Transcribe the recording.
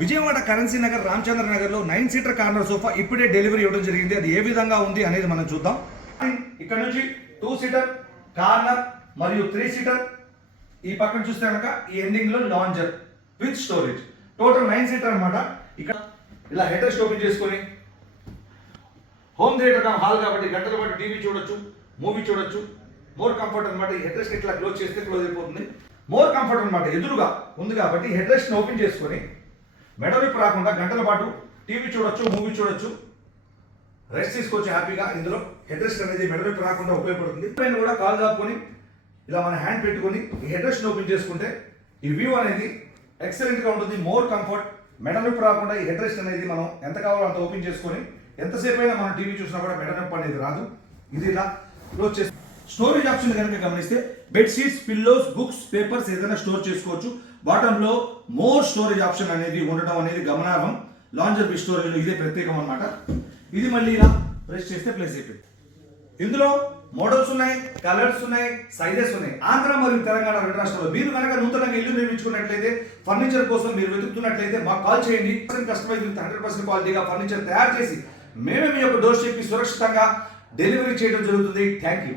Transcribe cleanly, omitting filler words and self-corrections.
Vijayawada currency Nagar Ramachandra నగర్లో 9 seater corner sofa ఇప్పుడే delivery ఇవ్వడం జరిగింది. అది ఏ విధంగా ఉంది అనేది మనం చూద్దాం. ఇక్కడ నుంచి 2 సీటర్ కార్నర్ మరియు 3 సీటర్. ఈ పక్కన చూస్తే కనుక ఈ ఎండింగ్ లో lounger with storage. Total 9 seater అనమాట. ఇక్కడ ఇలా హెడ్ రెస్ట్ ఓపెన్ చేసుకొని హోమ్ థియేటర్ హాల్ కాబట్టి గంటల పాటు టీవీ చూడొచ్చు, మూవీ చూడొచ్చు. మోర్ కంఫర్ట్ అనమాట. ఈ హెడ్ రెస్ట్ ఇట్లా క్లోజ్ చేస్తే క్లోజ్ అయిపోతుంది. మోర్ కంఫర్ట్ అనమాట. ఎదురుగా ఉంది కాబట్టి హెడ్ రెస్ట్ ఓపెన్ చేసుకొని మెడవిప్పు రాకుండా గంటల పాటు టీవీ చూడొచ్చు, మూవీ చూడొచ్చు, రెస్ట్ తీసుకోవచ్చు హ్యాపీగా. ఇందులో హెడ్ రెస్ట్ అనేది మెడవిప్పు రాకుండా ఉపయోగపడుతుంది. పైన కూడా కాల్ దాపుకొని ఇలా మన హ్యాండ్ పెట్టుకొని ఈ హెడ్ రెస్ట్ ఓపెన్ చేసుకుంటే ఈ వ్యూ అనేది ఎక్సలెంట్గా ఉంటుంది. మోర్ కంఫర్ట్, మెడనొప్పి రాకుండా ఈ హెడ్ రెస్ట్ అనేది మనం ఎంత కావాలో అంత ఓపెన్ చేసుకొని ఎంతసేపు అయినా మనం టీవీ చూసినా కూడా మెడనొప్పి అనేది రాదు. ఇది ఇలా క్లోజ్ చేసి స్టోరేజ్ ఆప్షన్ కనుక గమనిస్తే bed sheets, pillows, books, papers ఏదైనా స్టోర్ చేసుకోవచ్చు. బాటంలో మోర్ స్టోరేజ్ ఆప్షన్ అనేది ఉండడం అనేది గమనార్హం. లాంజర్ బి స్టోరేజ్లో ఇదే ప్రత్యేకం అనమాట. ఇది మళ్ళీ ఇలా ప్రెస్ చేస్తే ప్లేస్ అయిపోయింది. ఇందులో మోడల్స్ ఉన్నాయి, కలర్స్ ఉన్నాయి, సైజెస్ ఉన్నాయి. ఆంధ్ర మరియు తెలంగాణ రెండు రాష్ట్రాల్లో మీరు కనుక నూతనంగా ఇల్లు నిర్మించుకున్నట్లయితే, ఫర్నిచర్ కోసం మీరు వెతుకుతున్నట్లయితే మాకు కాల్ చేయండి. కస్టమైజ్ 100% క్వాలిటీగా ఫర్నిచర్ తయారు చేసి మేమే మీ యొక్క డోర్ స్టెప్కి సురక్షితంగా డెలివరీ చేయడం జరుగుతుంది. Thank you.